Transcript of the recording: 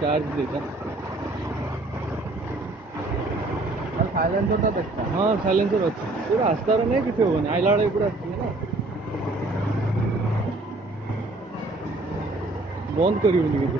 Charge ଦେଇଥା ସାଇଲେନ୍ସରଟା ଦେଖ। ହଁ silencer ଅଛି ପୁରା ରାସ୍ତାରେ ନାହିଁ କିଛି ହେବନି ଆଇଲା ବେଳେ ପୁରା ଆସିଛି ନା ବନ୍ଦ କରିବୁନି କିଛି